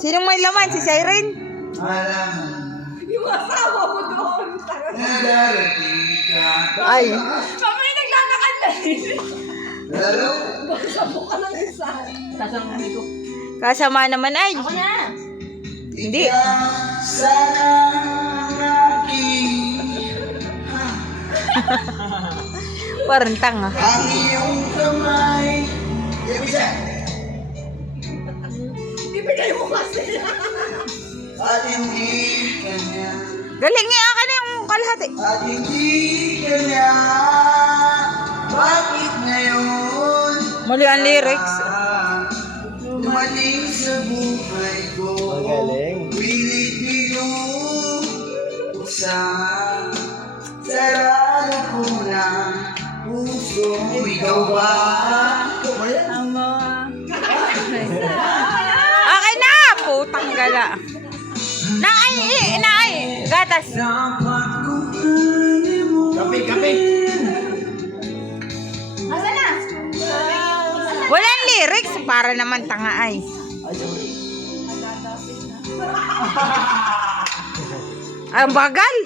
Sinong may laman? Si Siren? Yung asawa mo doon. Ay. Mamaya naglalakad na Sabok ka ng isa. Kasama ko. Kasama naman ay. Ako na. Hindi. Parang tanga. Ang iyong kamay. Ibigay mo kasi. At hindi kanya. Galing niya ka na yung kalahati. At hindi kanya. Bakit ngayon? Mali ang lyrics. Dumating sa buhay ko. Magaling. Pilit bigo. Usahan. Sarado ko na. Puso. Ikaw ba? Okay na! Putang gala. Naay! Naay! Gatas! Kape. Asa na? Walang lyrics. Para naman tanga ay. Ang bagal!